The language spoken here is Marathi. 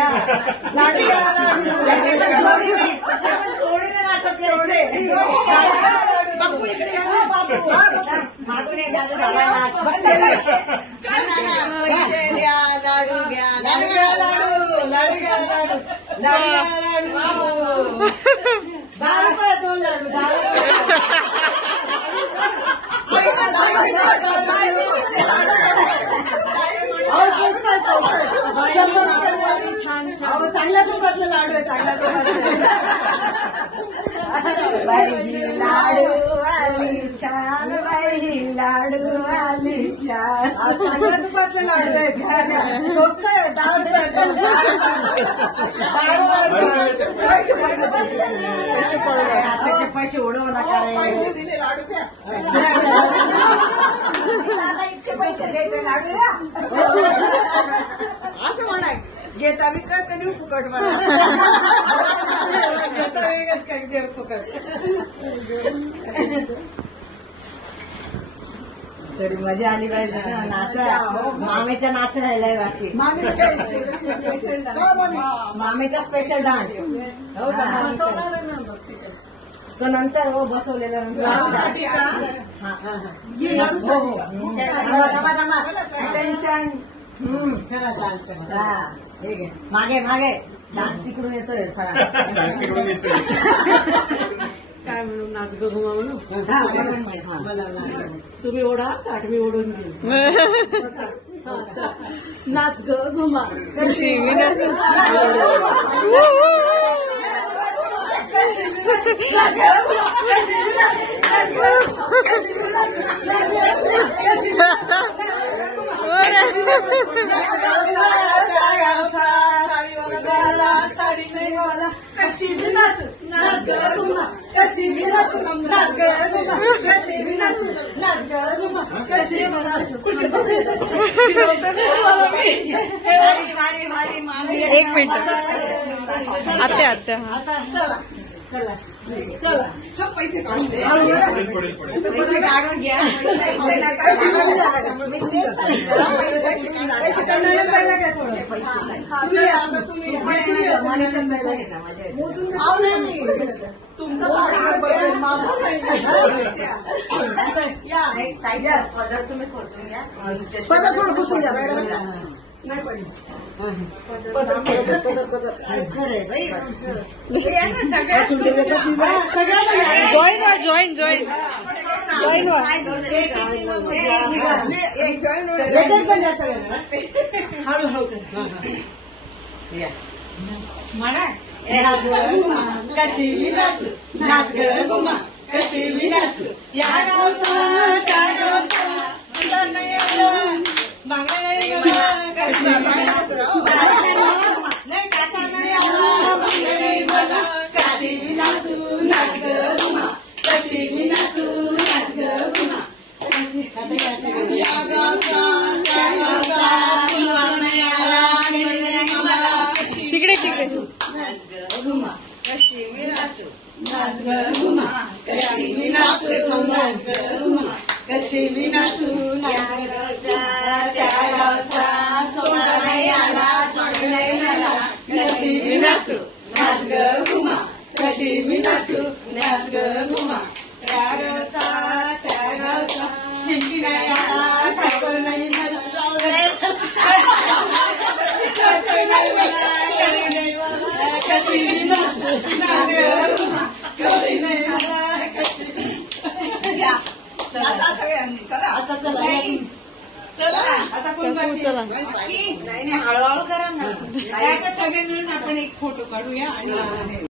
घ्या लाडू घ्या जोडीने नाचत यायचे बापू इकडे या ना बापू मागून एक गाणं झाला नाच पैसे द्या लाडू घ्या लाडू घ्या लाडू लाडू घ्या लाडू लाडू घ्या लाडू 10 रुपये 2 लाडू 10 चांगल्या प्रकारचं लाडू आहे चांगल्या बाई लाडू आली छान बाई लाडू आली छान चांगल्या तुपातले लाडू आहे स्वस्त आहे 10 रुपये पैसे उडवू नका पैसे दिले लाडू द्या इतके पैसे द्यायचे लाडू द्या असं म्हणाय घेता विकत कधी फुकट म्हणा घेता विकत कधी फुकट तरी मजा आली पाहिजे नाचा मामेचा नाच राहिलाय बाकी मामेचा स्पेशल डान्स तो नंतर हो बसवलेला नंतर टेन्शन मागे मागे डान्स तिकडून येतोय काय म्हणून नाच गघुमा म्हणून तुम्ही ओढा ताट मी ओढून घेऊ नाच गघुमा कशी साडी नाही मला कशी बी नाच नाच गरुमा कशी बी नाच नाच गरुमा कशी बी नाच नाच गरुमा कशी बी नाच एक मिनिट आत्या आत्या आता चला चला चला पैसे काढून पैसे काढून घ्या तुमचं पदर तुम्ही पोचून घ्या पदर थोडं पुसून घ्या नाही पडली जॉईन जॉईन हळूहळू म्हणा कशी विनाच नाच ग गुमा कशी विनाच या गावचा त्या गावचा सुंदर नाही नाही कसा नाही मला कशी विनाचू नाच ग गुमा कशी विनाचू नाच ग गुमा या गावचा त्या गावचा सुंदर नाही मला तिकडे तिकडे नाच ग गुमा कशी विनाचू नाच ग गुमा कशी विनाचू नाच ग गुमा कशी विनाचू नाच गावचा त्या गावचा सोना नाही आला तोंड नाही मला कशी विनाचू नाच ग गुमा कशी विनाचू नाच ग गुमा त्या गावचा शिंपी नाही आला ठाकर नाही मला कशी विनाचू नाच ग गुमा कशी नाही आला कशी सगळ्यांनी चला आता चला चला आता कोण चला नाही हळूहळू करा ना आता सगळे मिळून आपण एक फोटो काढूया आणि